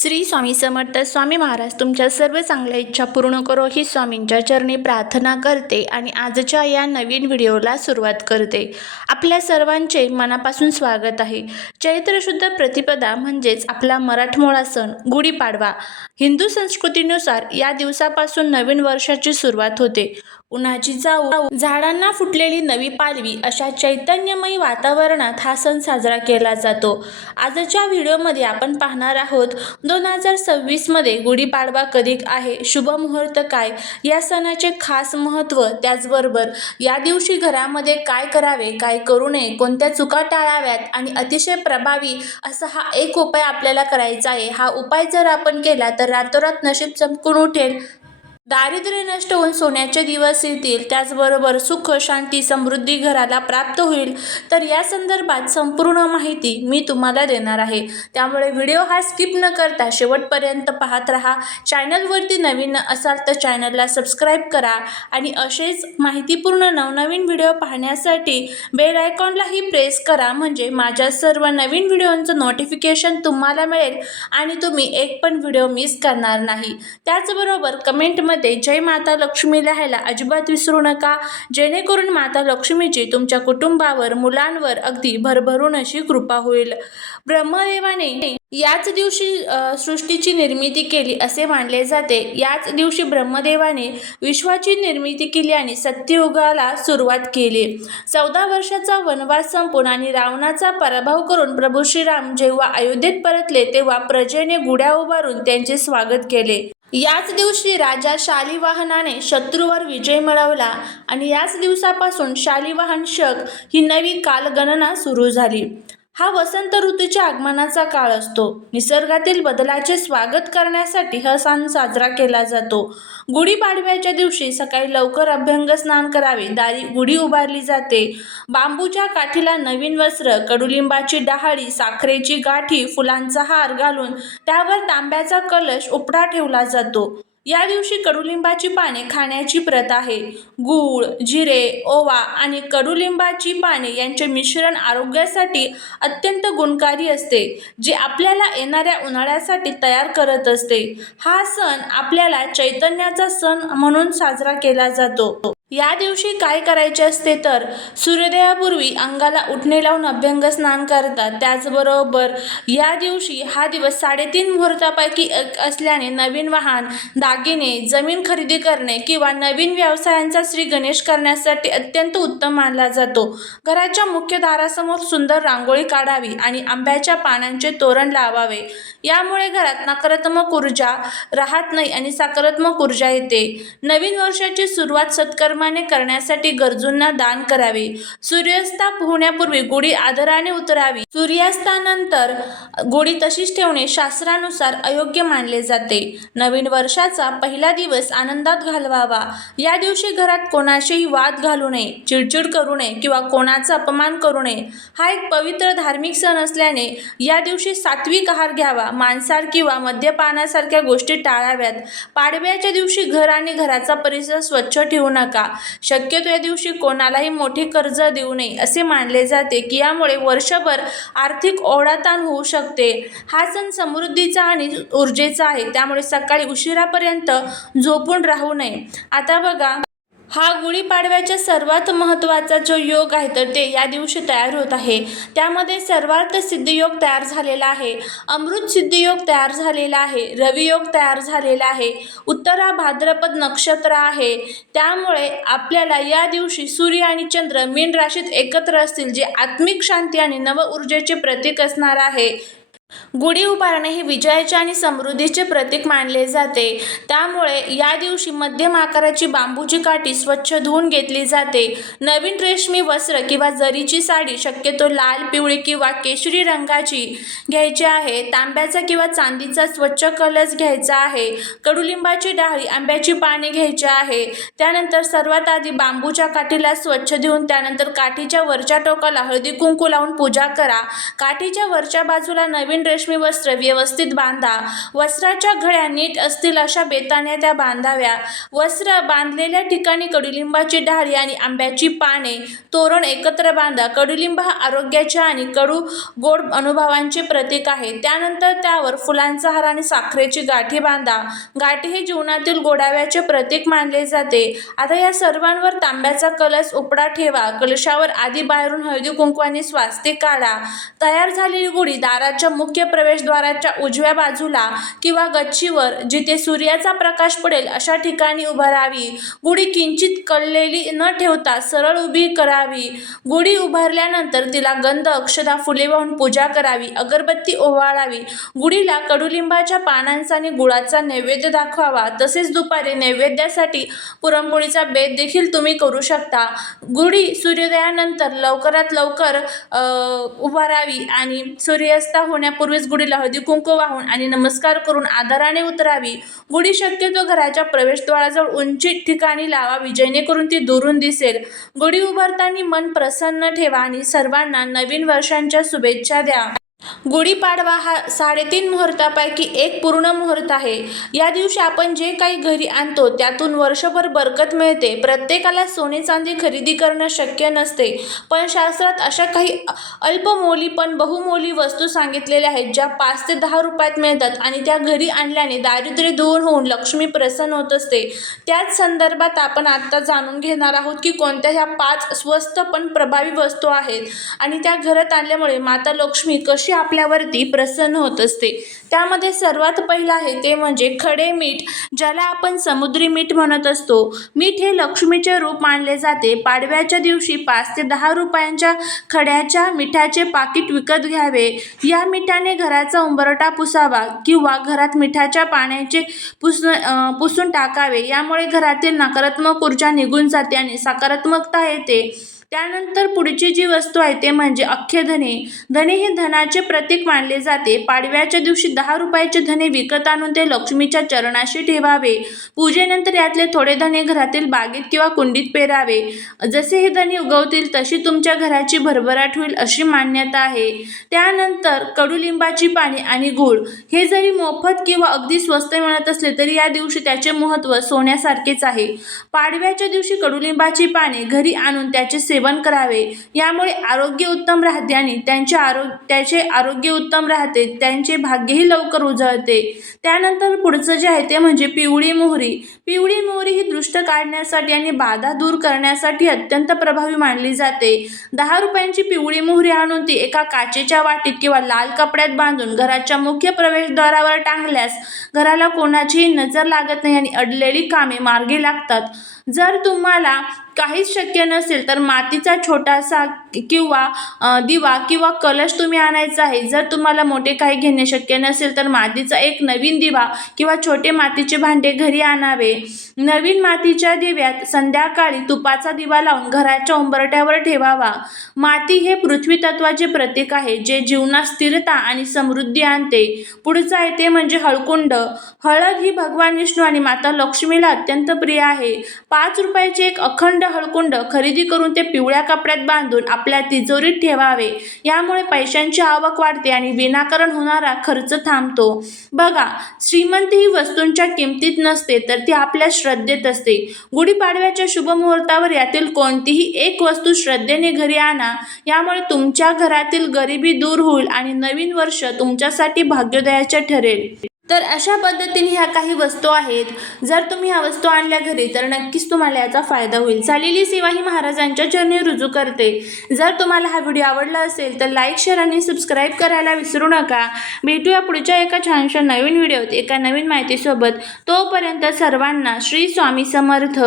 श्री स्वामी समर्थ. स्वामी महाराज तुमच्या सर्व चांगल्या इच्छा पूर्ण करो ही स्वामींच्या चरणी प्रार्थना करते आणि आजच्या या नवीन व्हिडिओला सुरुवात करते. आपल्या सर्वांचे मनापासून स्वागत आहे. चैत्र शुद्ध प्रतिपदा म्हणजेच आपला मराठमोळा सण गुढीपाडवा. हिंदू संस्कृतीनुसार या दिवसापासून नवीन वर्षाची सुरुवात होते. उन्हाची जाऊ, झाडांना फुटलेली नवी पालवी अशा चैतन्यमयी वातावरणात हा सण साजरा केला जातो. आजच्या व्हिडिओमध्ये आपण पाहणार आहोत 2026 मध्ये गुढीपाडवा कधी आहे, शुभ मुहूर्त काय, या सणाचे खास महत्त्व, त्याचबरोबर या दिवशी घरामध्ये काय करावे, काय करू नये, कोणत्या चुका टाळाव्यात आणि अतिशय प्रभावी असा हा एक उपाय आपल्याला करायचा आहे. हा उपाय जर आपण केला तर रातोरात नशीब चमकून उठेल, दारिद्र्य नष्ट होऊन सोन्याचे दिवस येतील, त्याचबरोबर सुख, शांती, समृद्धी घराला प्राप्त होईल. तर या संदर्भात संपूर्ण माहिती मी तुम्हाला देणार आहे. त्यामुळे व्हिडिओ हा स्किप न करता शेवटपर्यंत पाहत राहा. चॅनलवरती नवीन असाल तर चॅनलला सबस्क्राईब करा आणि असेच माहितीपूर्ण नवनवीन व्हिडिओ पाहण्यासाठी बेल आयकॉनलाही प्रेस करा, म्हणजे माझ्या सर्व नवीन व्हिडिओंचं नोटिफिकेशन तुम्हाला मिळेल आणि तुम्ही एक पण व्हिडिओ मिस करणार नाही. त्याचबरोबर कमेंटमध्ये जय माता लक्ष्मी लिहायला अजिबात विसरू नका, जेणेकरून माता लक्ष्मीची तुमच्या कुटुंबावर, मुलांवर अगदी भरभरून अशी कृपा होईल. ब्रह्मदेवाने याच दिवशी सृष्टीची निर्मिती केली असे मानले जाते. याच दिवशी ब्रह्मदेवाने विश्वाची निर्मिती केली आणि सत्ययुगाला सुरुवात केली. 14 वर्षाचा वनवास संपून आणि रावणाचा पराभव करून प्रभू श्रीराम जेव्हा अयोध्येत परतले तेव्हा प्रजेने गुढ्या उभारून त्यांचे स्वागत केले. याच दिवशी राजा शालिवाहनाने शत्रूवर विजय मिळवला आणि याच दिवसापासून शालिवाहन शक ही नवी कालगणना सुरू झाली. हा वसंत ऋतूच्या आगमनाचा काळ असतो. निसर्गातील बदलाचे स्वागत करण्यासाठी हा सण साजरा केला जातो. गुढीपाडव्याच्या दिवशी सकाळी लवकर अभ्यंग स्नान करावे, दारी गुढी उभारली जाते. बांबूच्या काठीला नवीन वस्त्र, कडुलिंबाची डहाळी, साखरेची गाठी, फुलांचा हार घालून त्यावर तांब्याचा कलश उपडा ठेवला जातो. या दिवशी कडुलिंबाची पाने खाण्याची प्रथा आहे. गूळ, जिरे, ओवा आणि कडुलिंबाची पाने यांचे मिश्रण आरोग्यासाठी अत्यंत गुणकारी असते, जे आपल्याला येणाऱ्या उन्हाळ्यासाठी तयार करत असते. हा सण आपल्याला चैतन्याचा सण म्हणून साजरा केला जातो. या दिवशी काय करायचे असते तर सूर्योदयापूर्वी अंगाला उटणे लावून अभ्यंग स्नान करतात. त्याचबरोबर या दिवशी हा दिवस 3.5 मुहूर्तापैकी एक असल्याने नवीन वाहन, दागिने, जमीन खरेदी करणे किंवा नवीन व्यवसायांचा श्री गणेश करण्यासाठी अत्यंत उत्तम मानला जातो. घराच्या मुख्य दारासमोर सुंदर रांगोळी काढावी आणि आंब्याच्या पानांचे तोरण लावावे. यामुळे घरात नकारात्मक ऊर्जा राहत नाही आणि सकारात्मक ऊर्जा येते. नवीन वर्षाची सुरुवात सत्कर्माने करण्यासाठी गरजूंना दान करावे. सूर्यास्त होण्यापूर्वी गुढी आदराने उतरावी. सूर्यास्तानंतर गुढी तशीच ठेवणे शास्त्रानुसार अयोग्य मानले जाते. नवीन वर्षाचा पहिला दिवस आनंदात घालवावा. या दिवशी घरात कोणाशीही वाद घालू नये, चिडचिड करू नये किंवा कोणाचा अपमान करू नये. हा एक पवित्र धार्मिक सण असल्याने या दिवशी सात्विक आहार घ्यावा. मांसाहार किंवा मद्यपानासारख्या गोष्टी टाळाव्यात. पाडव्याच्या दिवशी घर आणि घराचा परिसर स्वच्छ ठेवू नका. शक्यतो या दिवशी कोणालाही मोठे कर्ज देऊ नये असे मानले जाते की यामुळे वर्षभर आर्थिक ओढाताण होऊ शकते. हा सण समृद्धीचा आणि ऊर्जेचा आहे, त्यामुळे सकाळी उशिरापर्यंत झोपून राहू नये. आता बघा, हा गुढीपाडव्याचा सर्वात महत्त्वाचा जो योग आहे तर ते या दिवशी तयार होत आहे. त्यामध्ये सर्वार्थ सिद्धियोग तयार झालेला आहे, अमृत सिद्धियोग तयार झालेला आहे, रवियोग तयार झालेला आहे, उत्तरा भाद्रपद नक्षत्र आहे. त्यामुळे आपल्याला या दिवशी सूर्य आणि चंद्र मीन राशीत एकत्र असतील, जे आत्मिक शांती आणि नव ऊर्जेचे प्रतीक असणार आहे. गुढी उभारणे हे विजयाचे आणि समृद्धीचे प्रतीक मानले जाते. त्यामुळे या दिवशी मध्यम आकाराची बांबूची काठी स्वच्छ धुवून घेतली जाते. नवीन रेशमी वस्त्र किंवा जरीची साडी, शक्यतो लाल, पिवळी किंवा केशरी रंगाची घ्यायची आहे. तांब्याचा किंवा चांदीचा स्वच्छ कलश घ्यायचा आहे. कडुलिंबाची डाळी, आंब्याची पाने घ्यायची आहे. त्यानंतर सर्वात आधी बांबूच्या काठीला स्वच्छ धुवून त्यानंतर काठीच्या वरच्या टोकाला हळदी कुंकू लावून पूजा करा. काठीच्या वरच्या बाजूला नवीन नवीन रेशमी वस्त्र व्यवस्थित बांधा. वस्त्राच्या घड्या नीट असतील अशा बेताने त्या बांधाव्या. वस्त्र बांधलेल्या ठिकाणी कडुलिंबाची डाळी आणि आंब्याची पाने तोरण एकत्र बांधा. कडुलिंब हा आरोग्याच्या आणि कडू गोड अनुभवांचे प्रतीक आहे. त्यानंतर त्यावर फुलांचा हार आणि साखरेची गाठी बांधा. गाठी हे जीवनातील गोडाव्याचे प्रतीक मानले जाते. आता या सर्वांवर तांब्याचा कलश उपडा ठेवा. कलशावर आधी बाहेरून हळदी कुंकवाने स्वास्तिक काढा. तयार झालेली गुढी दाराच्या मुख्य प्रवेशद्वाराच्या उजव्या बाजूला किंवा गच्चीवर जिथे सूर्याचा प्रकाश पडेल अशा ठिकाणी उभारावी. गुढी किंचित कललेली न ठेवता सरळ उभी करावी. गुढी उभारल्यानंतर तिला गंध, अक्षता, फुले वाहून पूजा करावी. अगरबत्ती ओवाळावी. गुढीला कडुलिंबाच्या पानांचा आणि गुळाचा नैवेद्य दाखवावा. तसेच दुपारी नैवेद्यासाठी पुरणपोळीचा बेत देखील तुम्ही करू शकता. गुढी सूर्योदयानंतर लवकरात लवकर उभारावी आणि सूर्यास्त होण्यापूर्वीच गुढीला हळदी कुंकू वाहून आणि नमस्कार करून आदराने उतरावी. गुढी शक्यतो घराच्या प्रवेशद्वाराजवळ उंची ठिकाणी लावावी जेणेकरून ती दुरून दिसेल. गुढी उभारताना मन प्रसन्न ठेवा आणि सर्वांना नवीन वर्षांच्या शुभेच्छा द्या. गुढीपाडवा हा 3.5 मुहूर्तापैकी एक पूर्ण मुहूर्त आहे. या दिवशी आपण जे काही घरी आणतो त्यातून वर्षभर बरकत मिळते. प्रत्येकाला सोने चांदी खरेदी करणं शक्य नसते, पण शास्त्रात अशा काही अल्पमोली पण बहुमोली वस्तू सांगितलेल्या आहेत ज्या 5 ते 10 रुपयात मिळतात आणि त्या घरी आणल्याने दारिद्र्य दूर होऊन लक्ष्मी प्रसन्न होत असते. त्याच संदर्भात आपण आता जाणून घेणार आहोत की कोणत्या ह्या 5 स्वस्त पण प्रभावी वस्तू आहेत आणि त्या घरात आणल्यामुळे माता लक्ष्मी कशी आपल्यावरती प्रसन्न होत असते. त्यामध्ये सर्वात पहिलं आहे ते म्हणजे खडे मीठ, ज्याला आपण समुद्री मीठ म्हणत असतो. मीठ हे लक्ष्मीचे रूप मानले जाते. पाडव्याच्या दिवशी 5 ते 10 रुपयांच्या खड्याच्या मिठाचे पाकिट विकत घ्यावे. या मिठाने घराचा उंबरठा पुसावा किंवा घरात मिठाच्या पाण्याचे पुसून टाकावे. यामुळे घरातील नकारात्मक ऊर्जा निघून जाते आणि सकारात्मकता येते. त्यानंतर पुढची जी वस्तू आहे ते म्हणजे अख्खे धने. धने हे धनाचे प्रतीक मानले जाते. पाडव्याच्या दिवशी 10 रुपयाचे धने विकत आणून ते लक्ष्मीच्या चरणाशी ठेवावे. पूजेनंतर यातले थोडे धने घरातील बागेत किंवा कुंडीत पेरावे. जसे हे धने उगवतील तशी तुमच्या घराची भरभराट होईल अशी मान्यता आहे. त्यानंतर कडुलिंबाची पाने आणि गूळ. हे जरी मोफत किंवा अगदी स्वस्त मिळत असले तरी या दिवशी त्याचे महत्त्व सोन्यासारखेच आहे. पाडव्याच्या दिवशी कडुलिंबाची पाने घरी आणून त्याचे सेवन करावे. यामुळे आरोग्य उत्तम राहते आणि त्याचे आरोग्य उत्तम राहते. त्यांचे भाग्यही लवकर उजळते. त्यानंतर पुढचं जे आहे ते म्हणजे पिवळी मोहरी. पिवळी मोहरी ही दृष्ट काढण्यासाठी आणि बाधा दूर करण्यासाठी अत्यंत प्रभावी मानली जाते. 10 रुपयांची पिवळी मोहरी आणून ती एका काचेच्या वाटीत किंवा लाल कपड्यात बांधून घराच्या मुख्य प्रवेशद्वारावर टांगल्यास घराला कोणाचीही नजर लागत नाही आणि अडलेली कामे मार्गी लागतात. जर तुम्हाला काहीच शक्य नसेल तर मातीचा छोटासा दिवा किंवा कलश तुम्ही आणायचा आहे. जर तुम्हाला मोठे काही घेणे शक्य नसेल तर मातीचा एक नवीन दिवा किंवा छोटे मातीचे भांडे घरी आणावे. नवीन मातीच्या दिव्यात संध्याकाळी तुपाचा दिवा लावून घराच्या उंबरठ्यावर ठेवावा. माती हे पृथ्वी तत्वाचे प्रतीक आहे जे जीवनात स्थिरता आणि समृद्धी आणते. पुढचं आहे ते म्हणजे हळकुंड. हळद ही भगवान विष्णू आणि माता लक्ष्मीला अत्यंत प्रिय आहे. 5 रुपयाचे एक अखंड हळकुंड खरेदी करून ते पिवळ्या कपड्यात बांधून आपल्या तिजोरीत ठेवावे. यामुळे पैशांची आवक वाढते आणि विनाकारण होणारा खर्च थांबतो. बघा, श्रीमंती ही वस्तूंच्या किमतीत नसते तर ती आपल्या श्रद्धेत असते. गुढीपाडव्याच्या शुभ मुहूर्तावर यातील कोणतीही एक वस्तू श्रद्धेने घरी आणा. यामुळे तुमच्या घरातील गरिबी दूर होईल आणि नवीन वर्ष तुमच्यासाठी भाग्योदयाचे ठरेल. तर अशा पद्धतीने ह्या काही वस्तू आहेत. जर तुम्ही ह्या वस्तू आणल्या घरी तर नक्कीच तुम्हाला याचा फायदा होईल. झालेली सेवा ही महाराजांच्या चरणी रुजू करते. जर तुम्हाला हा व्हिडिओ आवडला असेल तर लाईक, शेअर आणि सबस्क्राईब करायला विसरू नका. भेटूया पुढच्या एका छानशा नवीन व्हिडिओत एका नवीन माहितीसोबत. तोपर्यंत सर्वांना श्री स्वामी समर्थ.